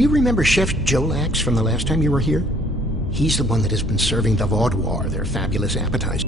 Do you remember Chef llNCll from the last time you were here? He's the one that has been serving the Vaudoir their fabulous appetizer.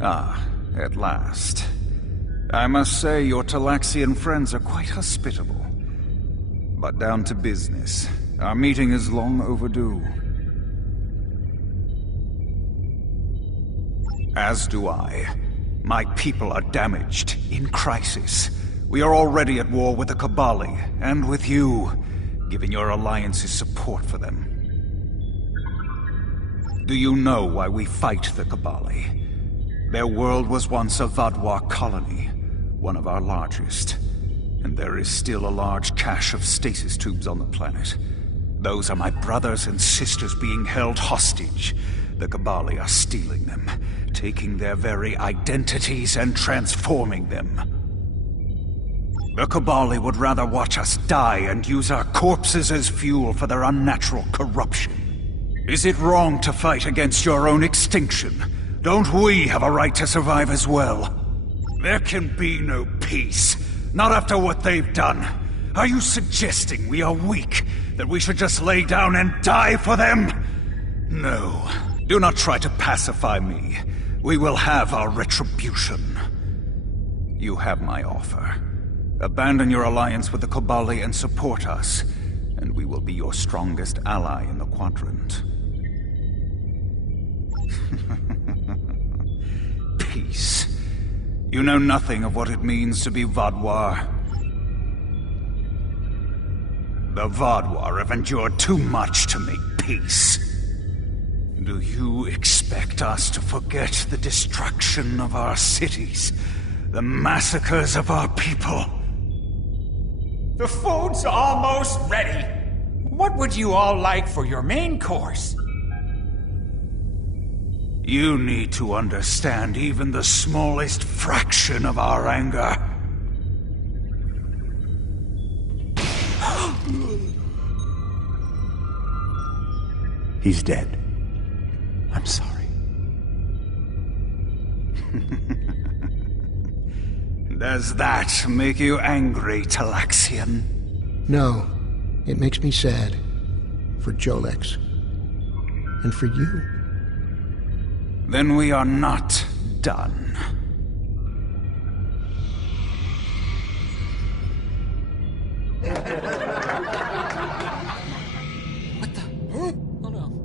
Ah, at last. I must say your Talaxian friends are quite hospitable. But down to business. Our meeting is long overdue. As do I. My people are damaged, in crisis. We are already at war with the Cabali, and with you, giving your alliance's support for them. Do you know why we fight the Cabali? Their world was once a Vaudoir colony, one of our largest. And there is still a large cache of stasis tubes on the planet. Those are my brothers and sisters being held hostage. The Cabali are stealing them, taking their very identities and transforming them. The Cabali would rather watch us die and use our corpses as fuel for their unnatural corruption. Is it wrong to fight against your own extinction? Don't we have a right to survive as well? There can be no peace. Not after what they've done. Are you suggesting we are weak? That we should just lay down and die for them? No. Do not try to pacify me. We will have our retribution. You have my offer. Abandon your alliance with the Cabali and support us, and we will be your strongest ally in the Quadrant. Peace. You know nothing of what it means to be Vaudoir. The Vaudoir have endured too much to make peace. Do you expect us to forget the destruction of our cities? The massacres of our people? The food's almost ready. What would you all like for your main course? You need to understand even the smallest fraction of our anger. He's dead. I'm sorry. Does that make you angry, Talaxian? No, it makes me sad. For llNCll. And for you. Then we are not done. What the? Huh? Oh no.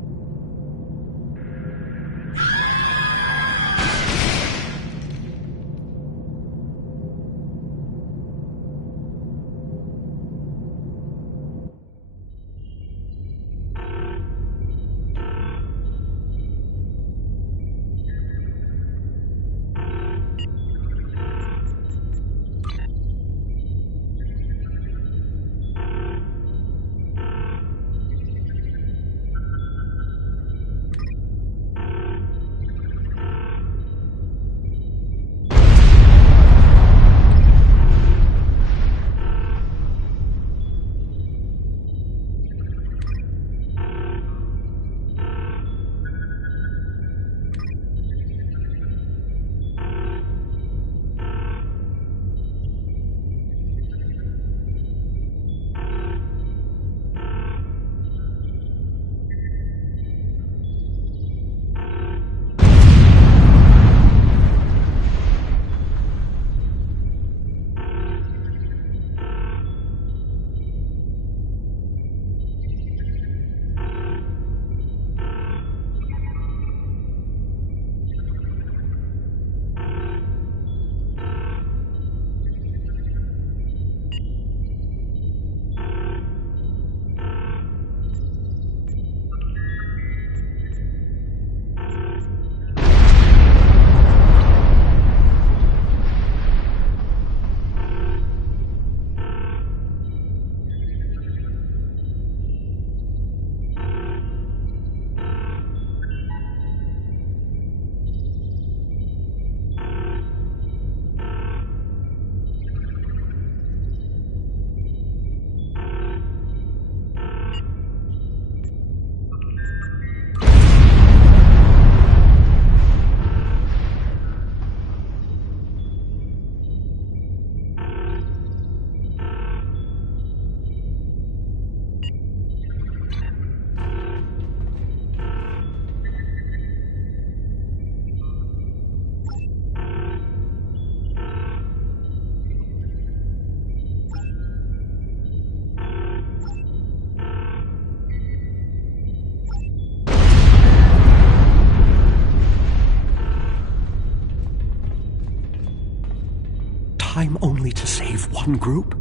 of one group?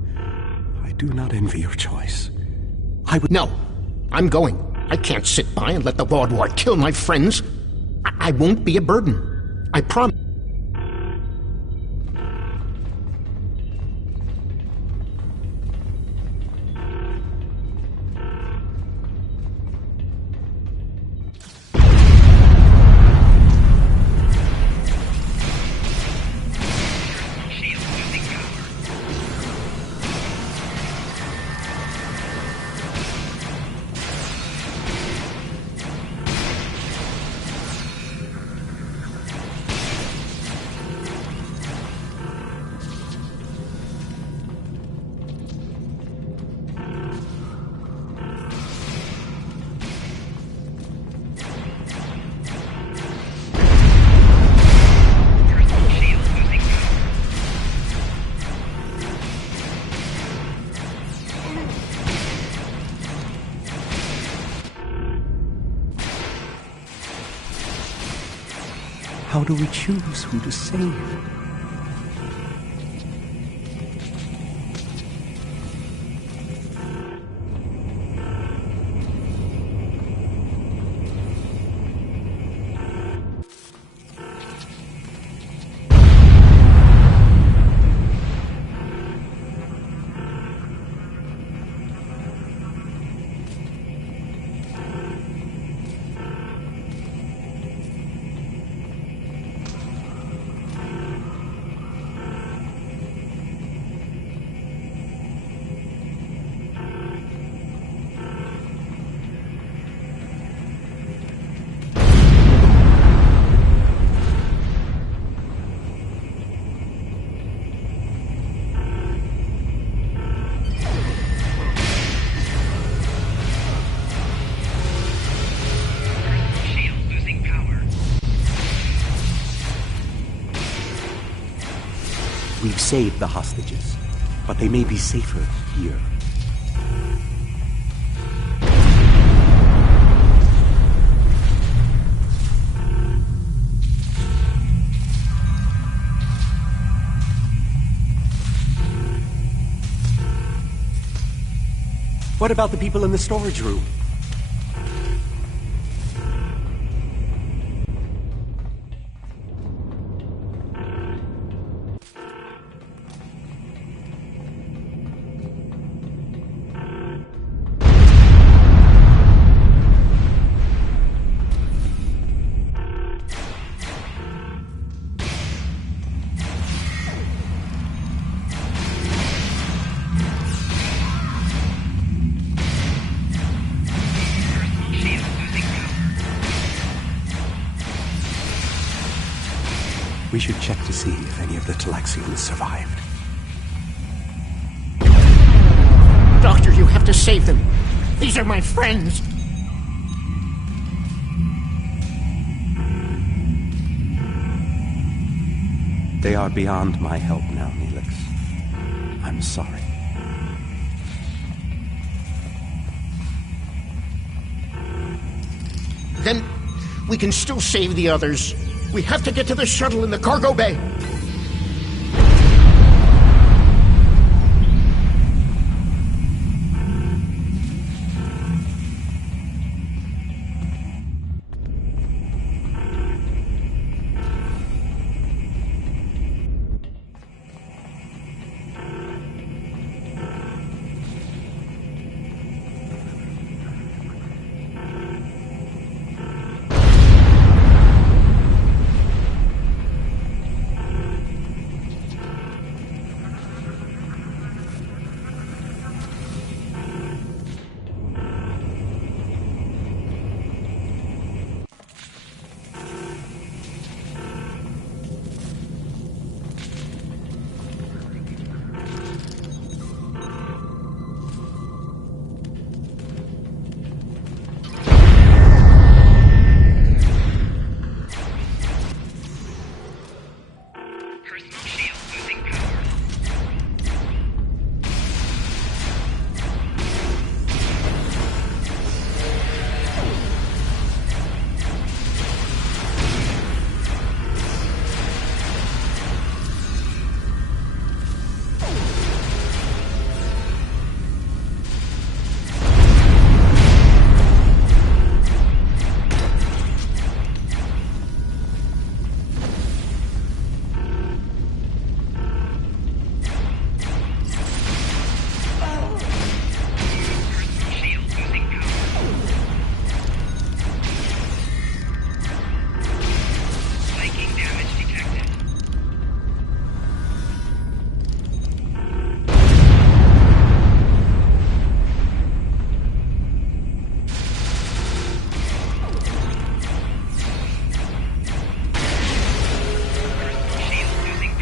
I do not envy your choice. I would... No, I'm going. I can't sit by and let the Vaudouar kill my friends. I won't be a burden. I promise. How do we choose who to save? We've saved the hostages, but they may be safer here. What about the people in the storage room? We should check to see if any of the Talaxians survived. Doctor, you have to save them. These are my friends. They are beyond my help now, Neelix. I'm sorry. Then we can still save the others. We have to get to the shuttle in the cargo bay.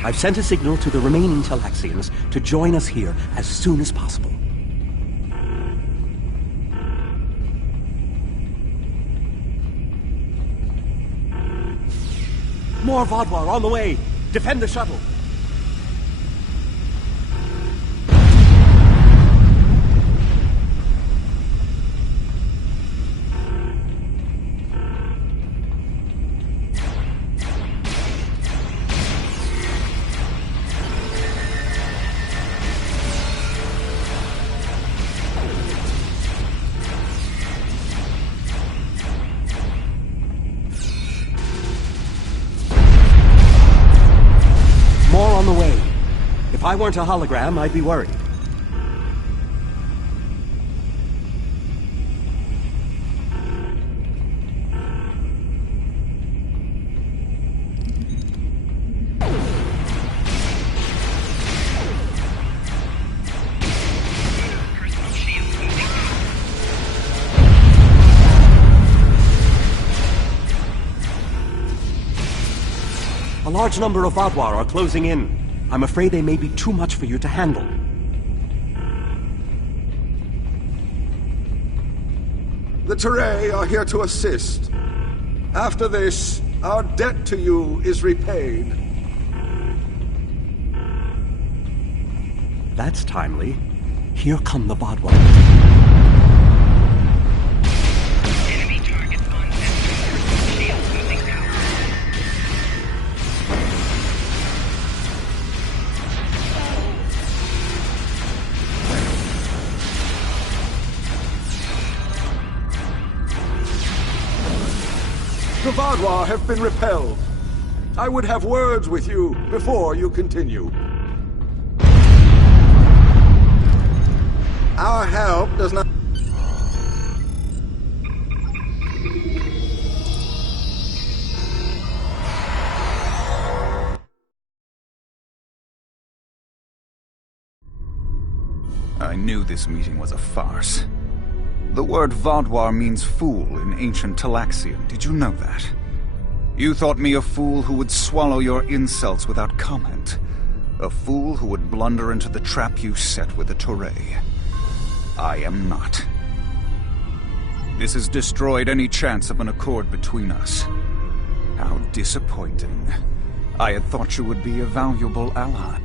I've sent a signal to the remaining Talaxians to join us here as soon as possible. More Vodwar on the way! Defend the shuttle! More on the way. If I weren't a hologram, I'd be worried. A large number of Vodwar are closing in. I'm afraid they may be too much for you to handle. The Teray are here to assist. After this, our debt to you is repaid. That's timely. Here come the Vodwar. Enemy target on sector. Shield moving now. The Vodwar have been repelled. I would have words with you before you continue. Our help does not... I knew this meeting was a farce. The word Vodwar means fool in ancient Talaxian. Did you know that? You thought me a fool who would swallow your insults without comment. A fool who would blunder into the trap you set with the Teray. I am not. This has destroyed any chance of an accord between us. How disappointing. I had thought you would be a valuable ally.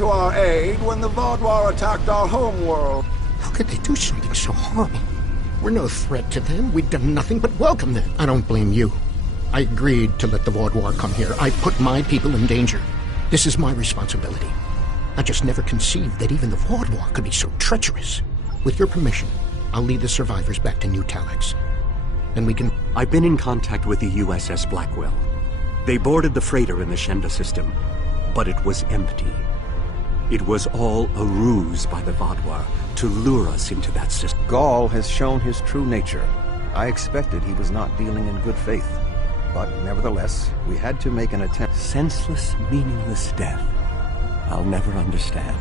to our aid when the Vaudouar attacked our homeworld. How could they do something so horrible? We're no threat to them. We've done nothing but welcome them. I don't blame you. I agreed to let the Vaudouar come here. I put my people in danger. This is my responsibility. I just never conceived that even the Vaudouar could be so treacherous. With your permission, I'll lead the survivors back to New Talax. Then we can... I've been in contact with the USS Blackwell. They boarded the freighter in the Shenda system, but it was empty. It was all a ruse by the Vaudouar to lure us into that system. Gall has shown his true nature. I expected he was not dealing in good faith. But nevertheless, we had to make an attempt. Senseless, meaningless death. I'll never understand.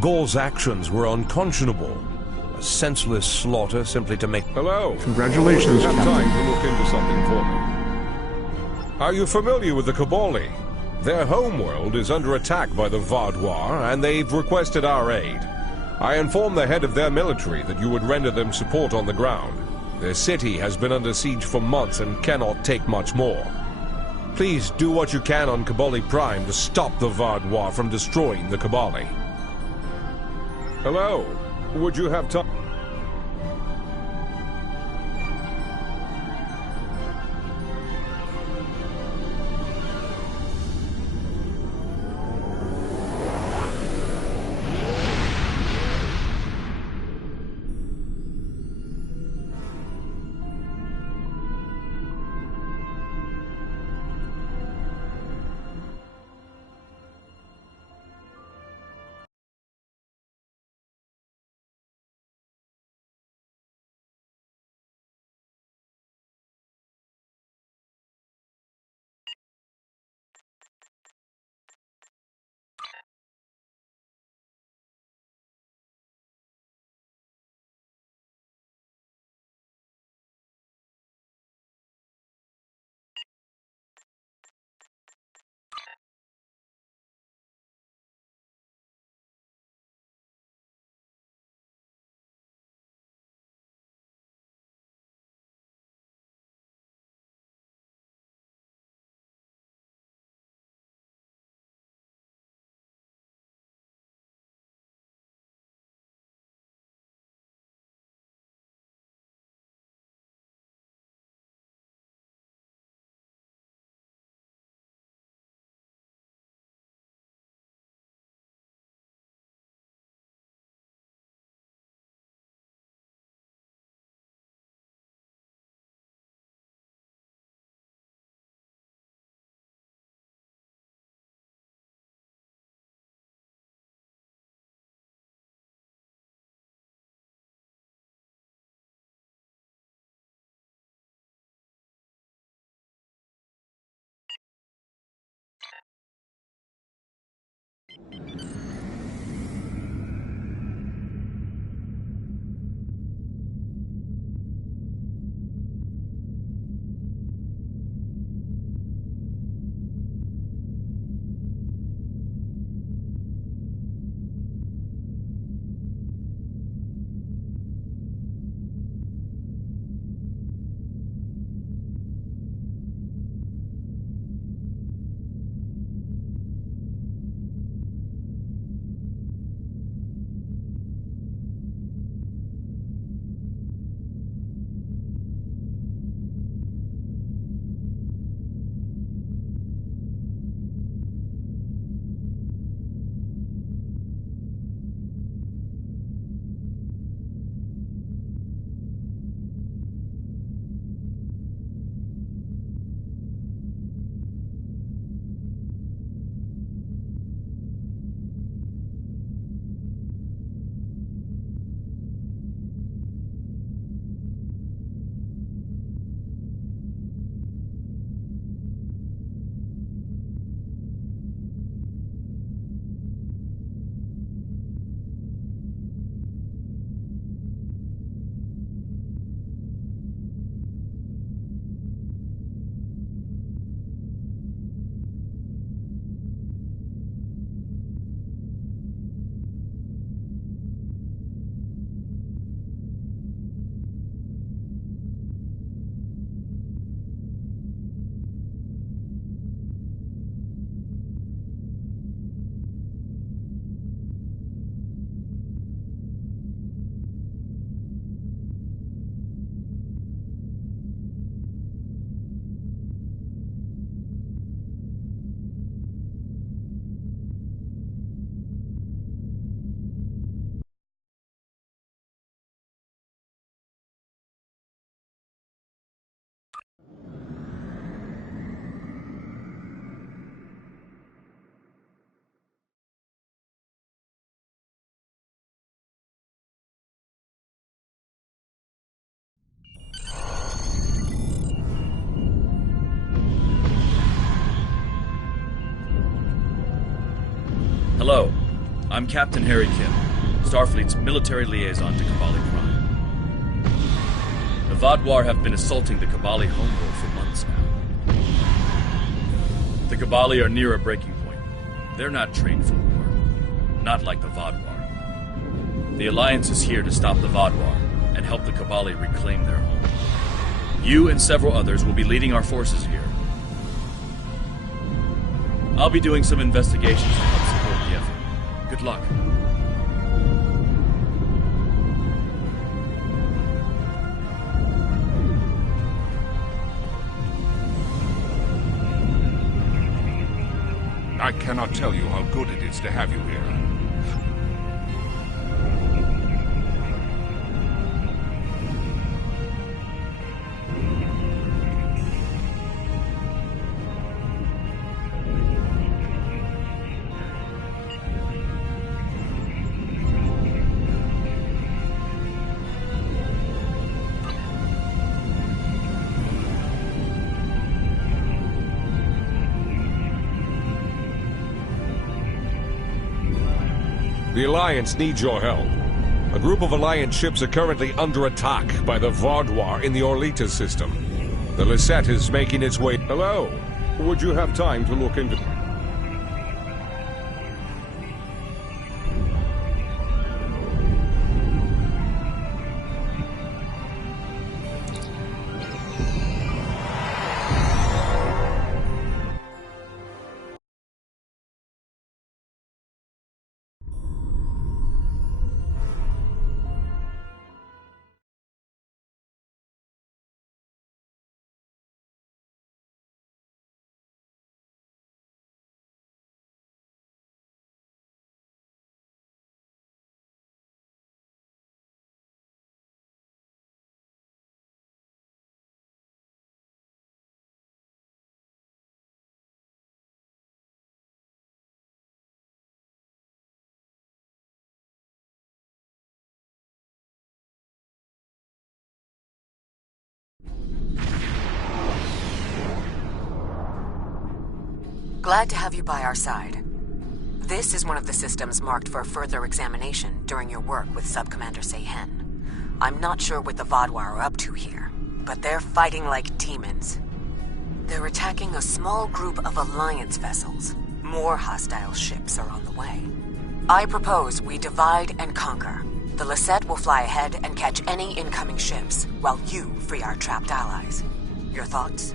Gaul's actions were unconscionable. A senseless slaughter simply to make... Hello. Congratulations, have Captain. time to look into something for me. Are you familiar with the Cabali? Their homeworld is under attack by the Vaudois, and they've requested our aid. I informed the head of their military that you would render them support on the ground. Their city has been under siege for months and cannot take much more. Please do what you can on Cabali Prime to stop the Vaudois from destroying the Cabali. Hello. Would you have time? Hello. I'm Captain Harry Kim, Starfleet's military liaison to Kabali crime. The Vaadwaur have been assaulting the Kabali homeworld for months now. The Kabali are near a breaking point. They're not trained for war. Not like the Vaadwaur. The Alliance is here to stop the Vaadwaur and help the Kabali reclaim their home. You and several others will be leading our forces here. I'll be doing some investigations to help support the effort. Good luck. I cannot tell you how good it is to have you here. The Alliance needs your help. A group of Alliance ships are currently under attack by the Vaadwaur in the Orlita system. The Lisette is making its way... Hello? Would you have time to look into... Glad to have you by our side. This is one of the systems marked for further examination during your work with Subcommander Seyhen. I'm not sure what the Vaadwaur are up to here, but they're fighting like demons. They're attacking a small group of Alliance vessels. More hostile ships are on the way. I propose we divide and conquer. The Lisette will fly ahead and catch any incoming ships, while you free our trapped allies. Your thoughts?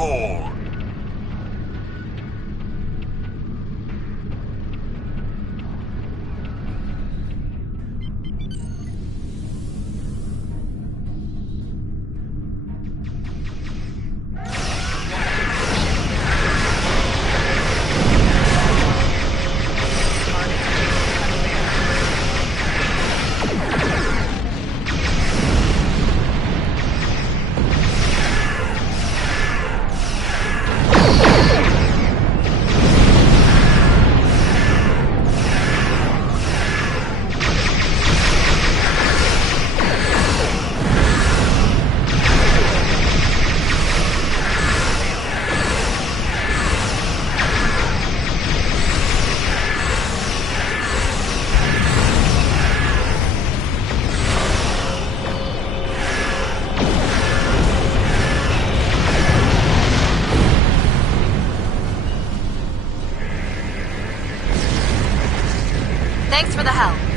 score. Thanks for the help.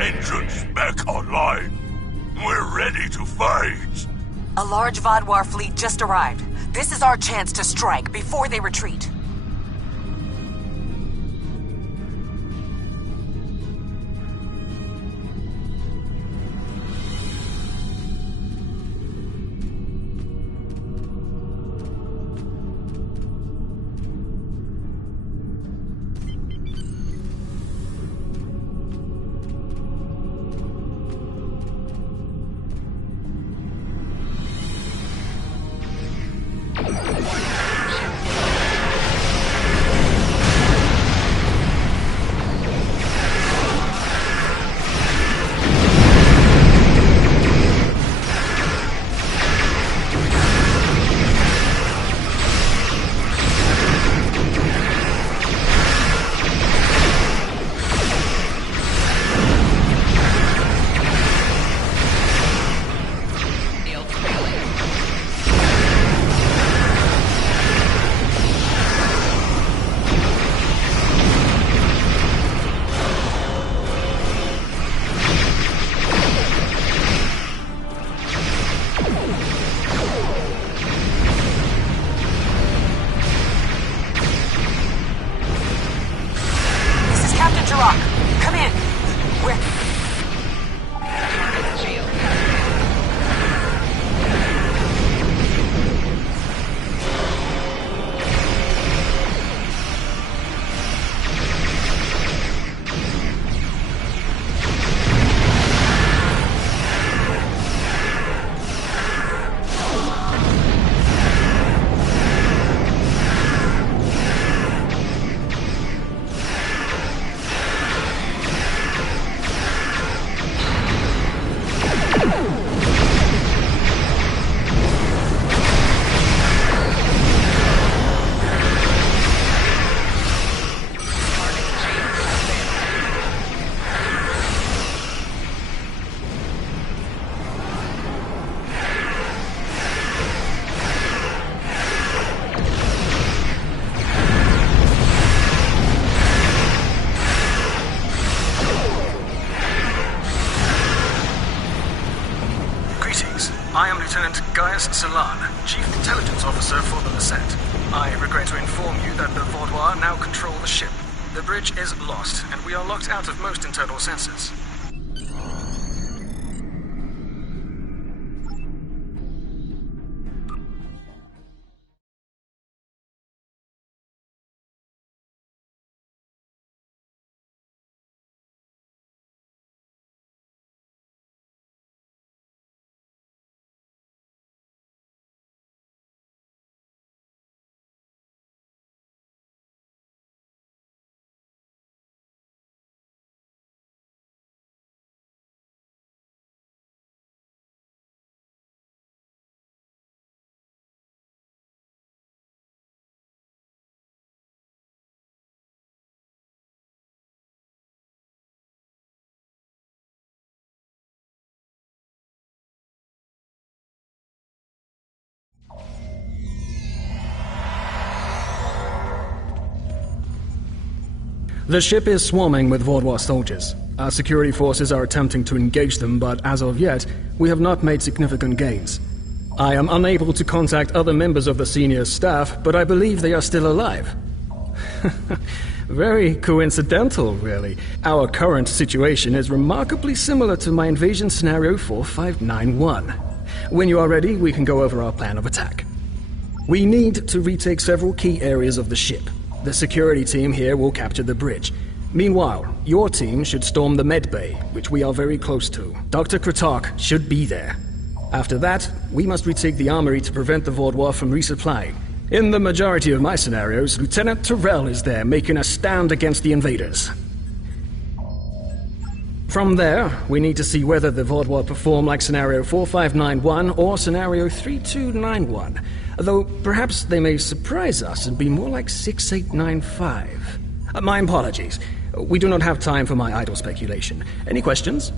Engines back online. We're ready to fight. A large Vodwar fleet just arrived. This is our chance to strike before they retreat. Come in. We're... to inform you that the Vaudois now control the ship. The bridge is lost, and we are locked out of most internal sensors. The ship is swarming with Vaudois soldiers. Our security forces are attempting to engage them, but as of yet, we have not made significant gains. I am unable to contact other members of the senior staff, but I believe they are still alive. Very coincidental, really. Our current situation is remarkably similar to my invasion scenario 4591. When you are ready, we can go over our plan of attack. We need to retake several key areas of the ship. The security team here will capture the bridge. Meanwhile, your team should storm the med bay, which we are very close to. Dr. Kratark should be there. After that, we must retake the armory to prevent the Vaudois from resupplying. In the majority of my scenarios, Lieutenant Tyrell is there making a stand against the invaders. From there, we need to see whether the Vaudois perform like Scenario 4591 or Scenario 3291, though perhaps they may surprise us and be more like 6895. My apologies. We do not have time for my idle speculation. Any questions?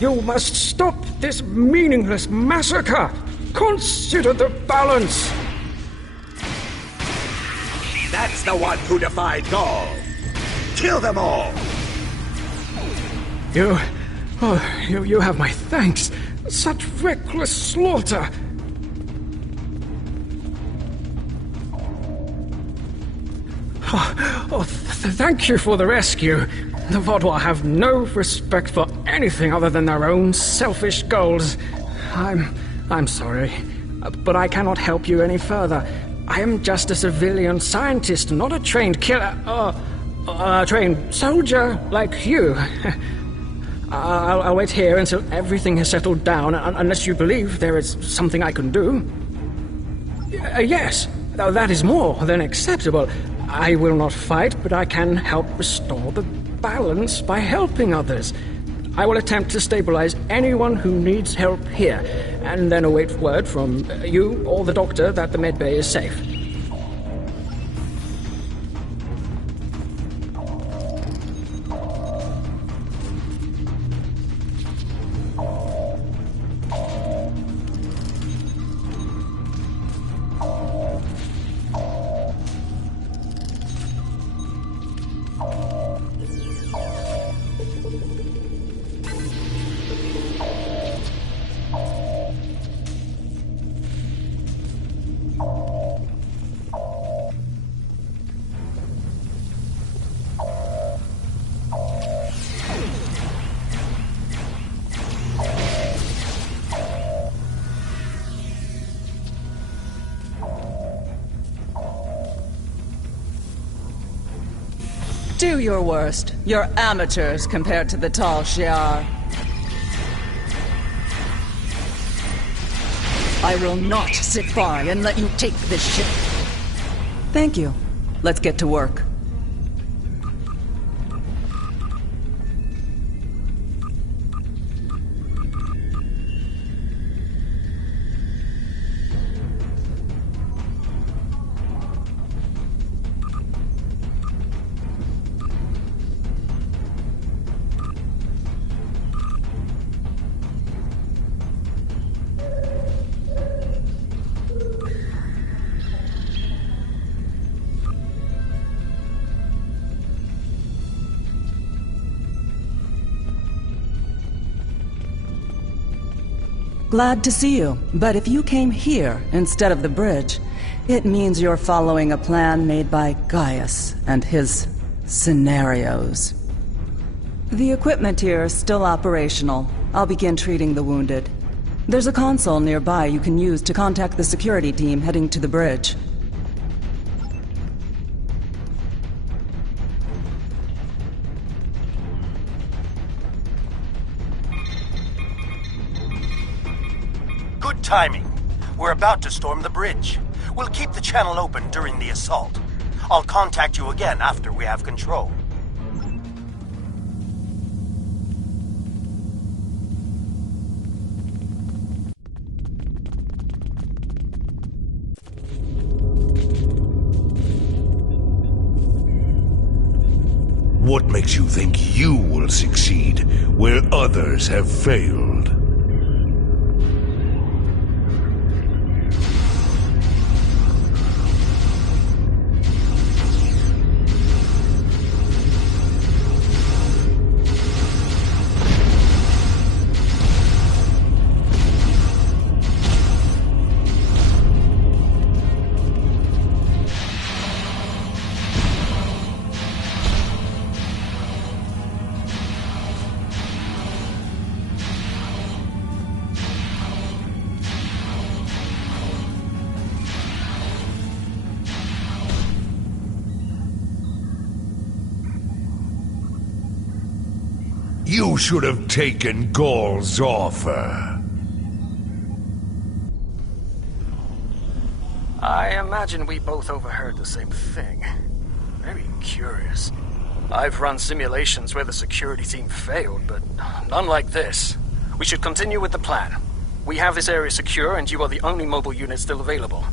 You must stop this meaningless massacre! Consider the balance! That's the one who defied Gaul! Kill them all! You have my thanks. Such reckless slaughter! Thank you for the rescue. The Vaudois have no respect for anything other than their own selfish goals. I'm sorry, but I cannot help you any further. I am just a civilian scientist, not a trained killer, a trained soldier like you. I'll wait here until everything has settled down, unless you believe there is something I can do. Yes, that is more than acceptable. I will not fight, but I can help restore the balance by helping others. I will attempt to stabilize anyone who needs help here, and then await word from you or the doctor that the medbay is safe. Do your worst. You're amateurs compared to the tall Shi'ar. I will not sit by and let you take this ship. Thank you. Let's get to work. Glad to see you, but if you came here instead of the bridge, it means you're following a plan made by Gaius and his scenarios. The equipment here is still operational. I'll begin treating the wounded. There's a console nearby you can use to contact the security team heading to the bridge. Good timing. We're about to storm the bridge. We'll keep the channel open during the assault. I'll contact you again after we have control. What makes you think you will succeed where others have failed? You should have taken Gaul's offer. I imagine we both overheard the same thing. Very curious. I've run simulations where the security team failed, but none like this. We should continue with the plan. We have this area secure, and you are the only mobile unit still available.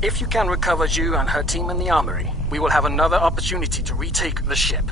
If you can recover Ju and her team in the armory, we will have another opportunity to retake the ship.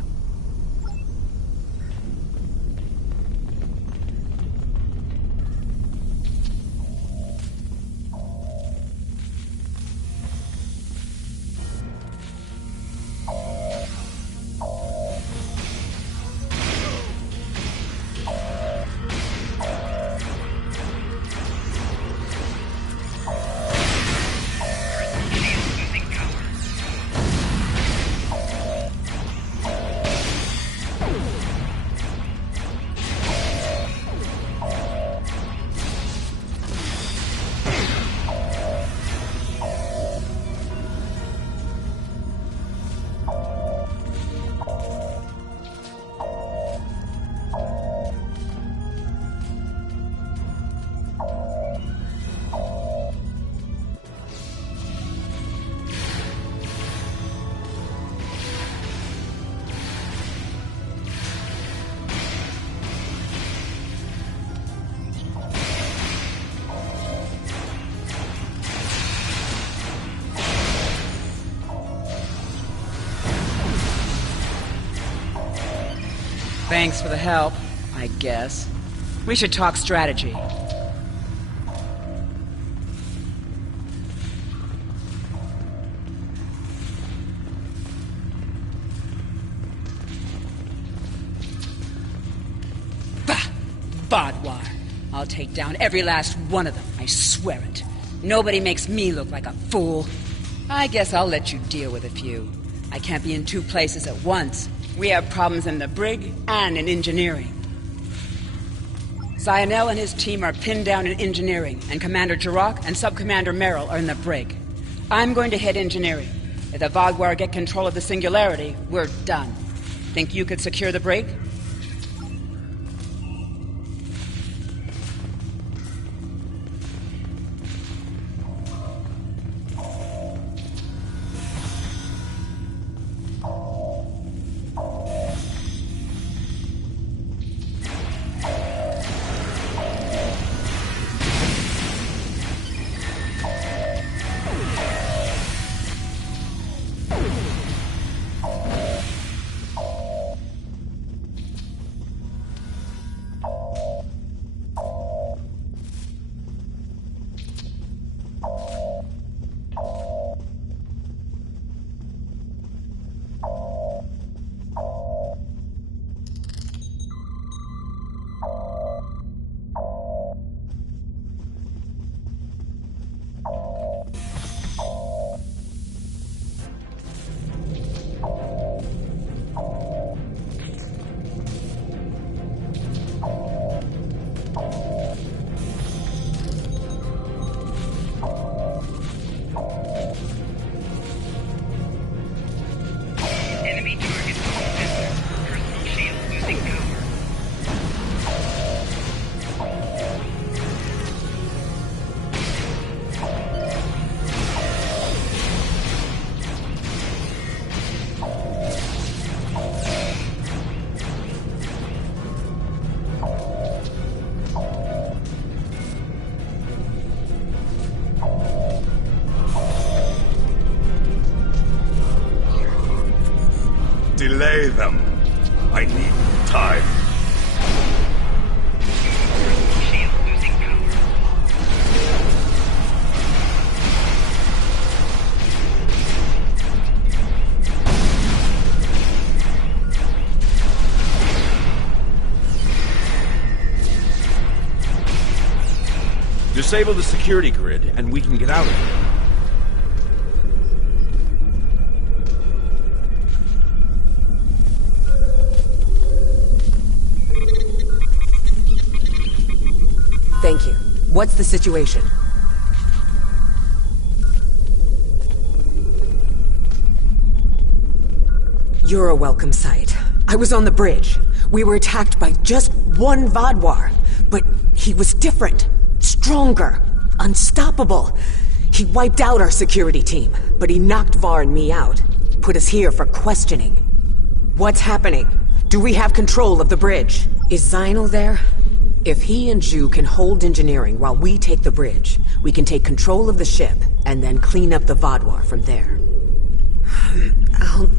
Thanks for the help, I guess. We should talk strategy. Bah! Vaadwaur. I'll take down every last one of them, I swear it. Nobody makes me look like a fool. I guess I'll let you deal with a few. I can't be in two places at once. We have problems in the brig and in engineering. llNCll and his team are pinned down in engineering, and Commander Jirok and Sub-Commander Merrill are in the brig. I'm going to head engineering. If the Vaadwaur get control of the Singularity, we're done. Think you could secure the brig? delay them. I need time. Shield losing power. Disable the security grid, and we can get out of here. Thank you. What's the situation? You're a welcome sight. I was on the bridge. We were attacked by just one Vaadwaur, but he was different, stronger, unstoppable. He wiped out our security team, but he knocked Var and me out. Put us here for questioning. What's happening? Do we have control of the bridge? Is Llyn'Cll there? If he and Zhu can hold engineering while we take the bridge, we can take control of the ship and then clean up the Vaadwaur from there.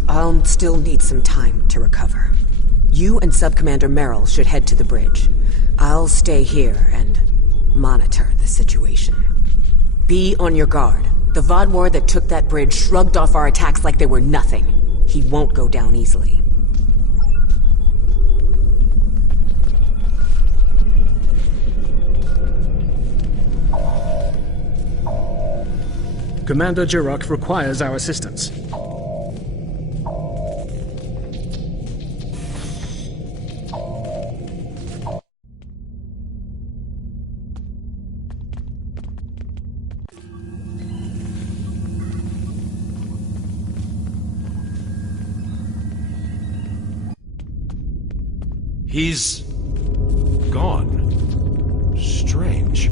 I'll still need some time to recover. You and Sub-Commander Merrill should head to the bridge. I'll stay here and monitor the situation. Be on your guard. The Vaadwaur that took that bridge shrugged off our attacks like they were nothing. He won't go down easily. Commander Jirok requires our assistance. He's gone. Strange.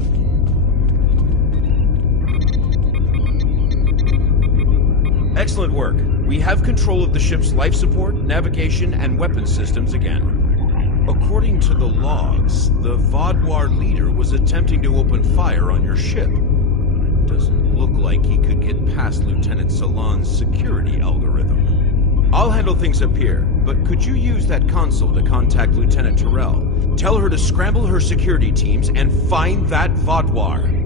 Excellent work. We have control of the ship's life support, navigation, and weapons systems again. According to the logs, the Vaadwaur leader was attempting to open fire on your ship. Doesn't look like he could get past Lieutenant Salon's security algorithm. I'll handle things up here, but could you use that console to contact Lieutenant Terrell? Tell her to scramble her security teams and find that Vaadwaur.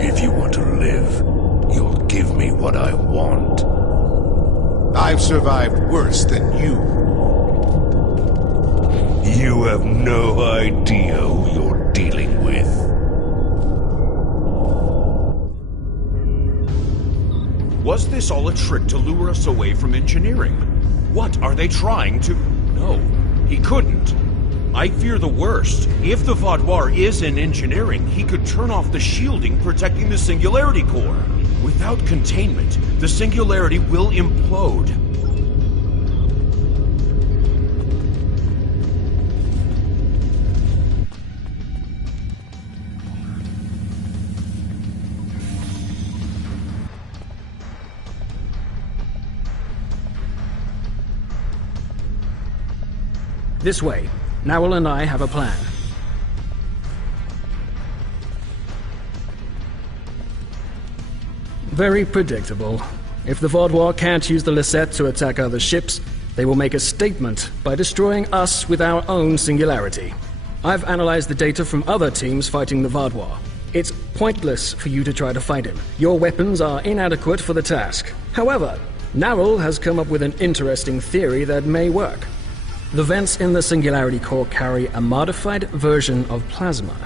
If you want to live, you'll give me what I want. I've survived worse than you. You have no idea who you're dealing with. Was this all a trick to lure us away from engineering? What are they trying to... No, he couldn't. I fear the worst. If the Vaadwaur is in engineering, he could turn off the shielding protecting the Singularity Core. Without containment, the Singularity will implode. This way. llNCll and I have a plan. Very predictable. If the Vaadwaur can't use the Lisette to attack other ships, they will make a statement by destroying us with our own singularity. I've analyzed the data from other teams fighting the Vaadwaur. It's pointless for you to try to fight him. Your weapons are inadequate for the task. However, llNCll has come up with an interesting theory that may work. The vents in the Singularity Core carry a modified version of plasma.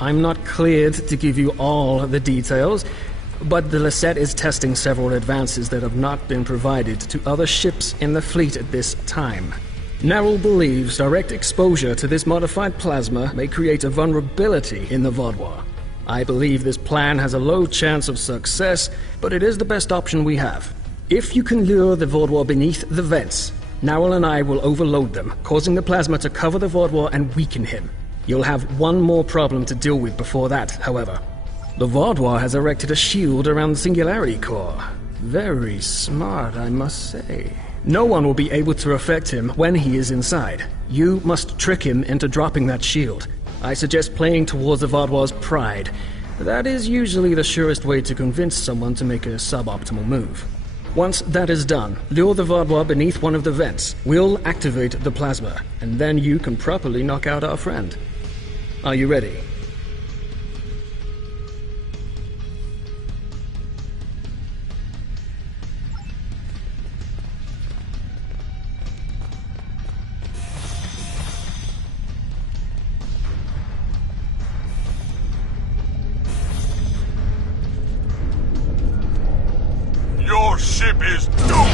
I'm not cleared to give you all the details, but the Lisette is testing several advances that have not been provided to other ships in the fleet at this time. llNCll believes direct exposure to this modified plasma may create a vulnerability in the Vaadwaur. I believe this plan has a low chance of success, but it is the best option we have. If you can lure the Vaudouar beneath the vents, Nowell and I will overload them, causing the plasma to cover the Vaudouar and weaken him. You'll have one more problem to deal with before that, however. The Vaudouar has erected a shield around the Singularity Core. Very smart, I must say. No one will be able to affect him when he is inside. You must trick him into dropping that shield. I suggest playing towards the Vaudouar's pride. That is usually the surest way to convince someone to make a suboptimal move. Once that is done, lure the Vaudouar beneath one of the vents. We'll activate the plasma, and then you can properly knock out our friend. Are you ready? Your ship is doomed!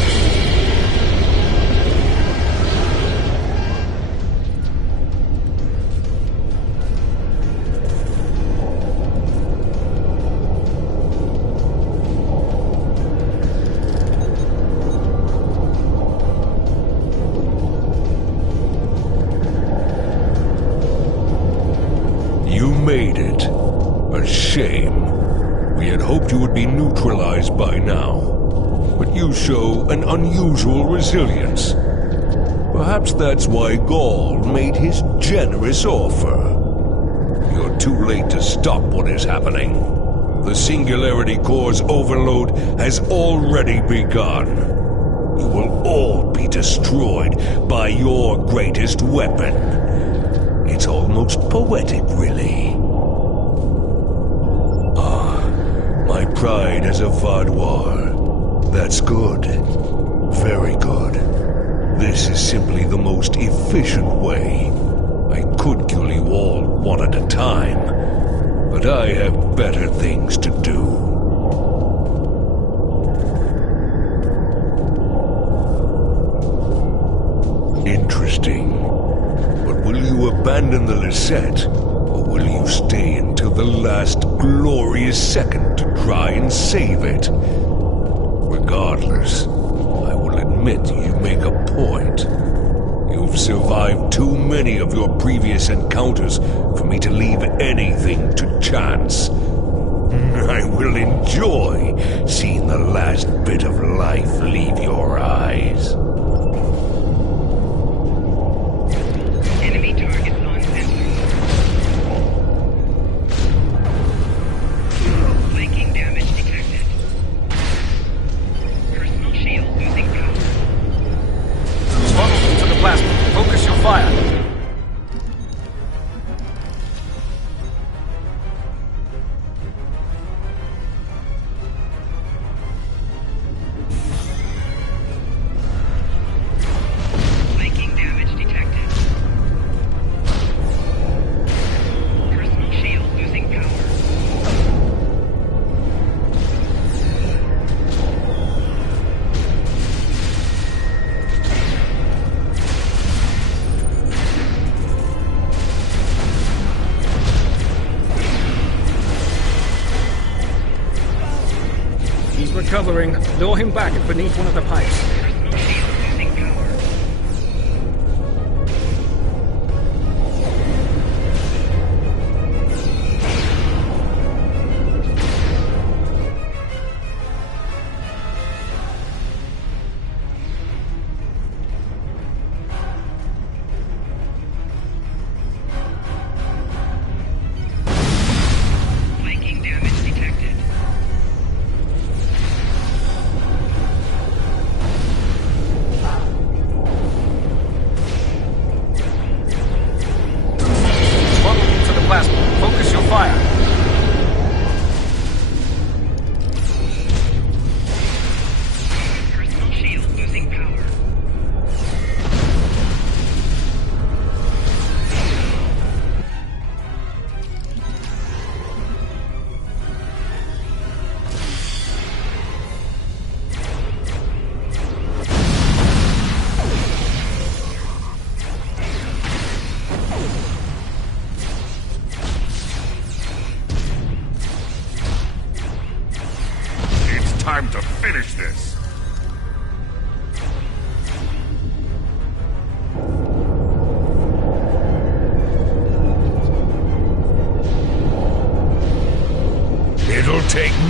You made it. A shame. We had hoped you would be neutralized by now. But you show an unusual resilience. Perhaps that's why Gaul made his generous offer. You're too late to stop what is happening. The Singularity Core's overload has already begun. You will all be destroyed by your greatest weapon. It's almost poetic, really. Ah, my pride as a Vaudouar. That's good. Very good. This is simply the most efficient way. I could kill you all one at a time, but I have better things to do. Interesting. But will you abandon the Lisette, or will you stay until the last glorious second to try and save it? Regardless, I will admit you make a point. You've survived too many of your previous encounters for me to leave anything to chance. I will enjoy seeing the last bit of life leave your eyes. Enemy targets on sensor. Flanking damage detected. Personal shield losing power. Funnel into the plasma. Focus your fire. Flanking damage detected. Personal shield losing power. He's recovering. Lure him back beneath one of the pipes. Personal shield losing power. Flanking damage detected.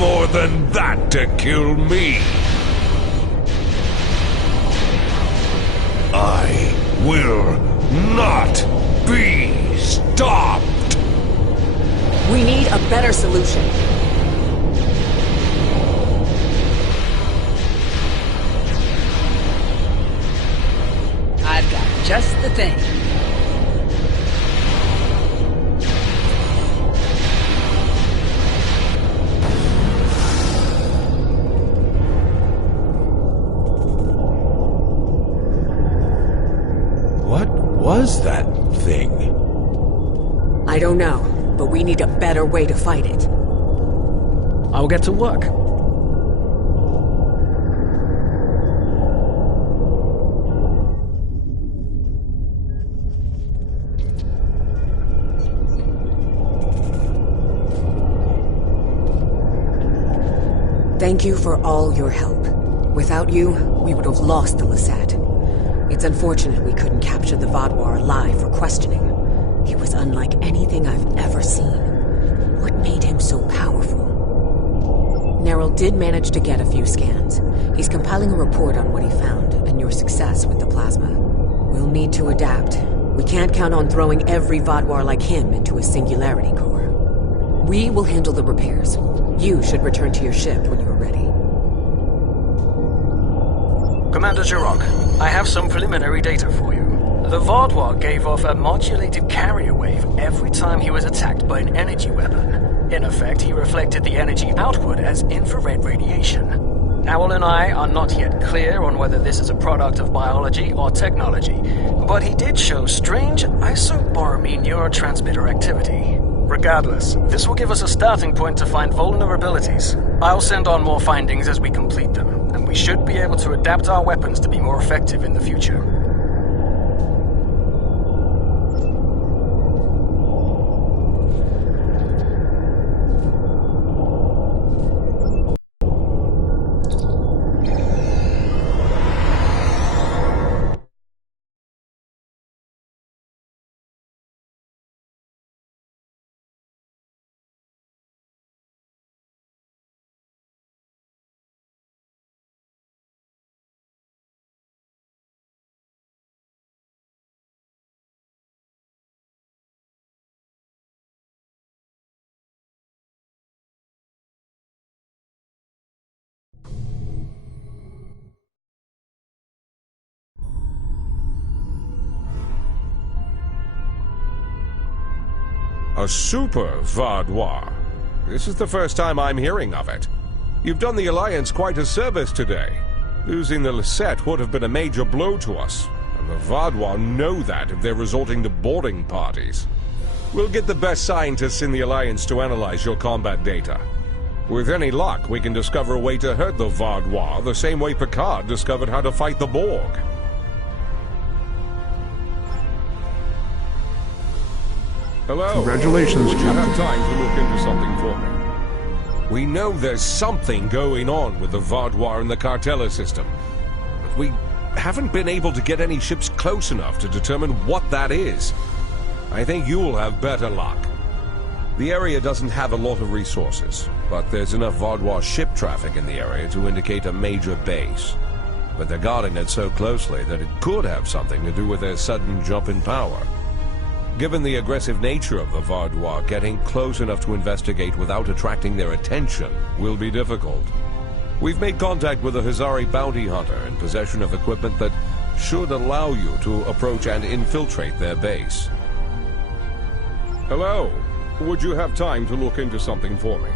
more than that to kill me. I will not be stopped. We need a better solution. I've got just the thing. What was that thing? I don't know, but we need a better way to fight it. I'll get to work. Thank you for all your help. Without you, we would have lost the Lasat. It's unfortunate we couldn't capture the Vodwar alive for questioning. He was unlike anything I've ever seen. What made him so powerful? Neril did manage to get a few scans. He's compiling a report on what he found and your success with the plasma. We'll need to adapt. We can't count on throwing every Vodwar like him into a singularity core. We will handle the repairs. You should return to your ship when you're ready. Commander Jirok, I have some preliminary data for you. The Vodwar gave off a modulated carrier wave every time he was attacked by an energy weapon. In effect, he reflected the energy outward as infrared radiation. Owl and I are not yet clear on whether this is a product of biology or technology, but he did show strange isoboromine neurotransmitter activity. Regardless, this will give us a starting point to find vulnerabilities. I'll send on more findings as we complete them, and we should be able to adapt our weapons to be more effective in the future. A super Vodwar. This is the first time I'm hearing of it. You've done the Alliance quite a service today. Losing the Lasat would have been a major blow to us, and the Vodwar know that if they're resorting to boarding parties. We'll get the best scientists in the Alliance to analyze your combat data. With any luck, we can discover a way to hurt the Vodwar the same way Picard discovered how to fight the Borg. Hello. Congratulations, Would you Captain. have time to look into something for me? We know there's something going on with the Vodwar and the Cartella system, but we haven't been able to get any ships close enough to determine what that is. I think you'll have better luck. The area doesn't have a lot of resources, but there's enough Vodwar ship traffic in the area to indicate a major base. But they're guarding it so closely that it could have something to do with their sudden jump in power. Given the aggressive nature of the Vodwar, getting close enough to investigate without attracting their attention will be difficult. We've made contact with a Hazari bounty hunter in possession of equipment that should allow you to approach and infiltrate their base. Hello. Would you have time to look into something for me?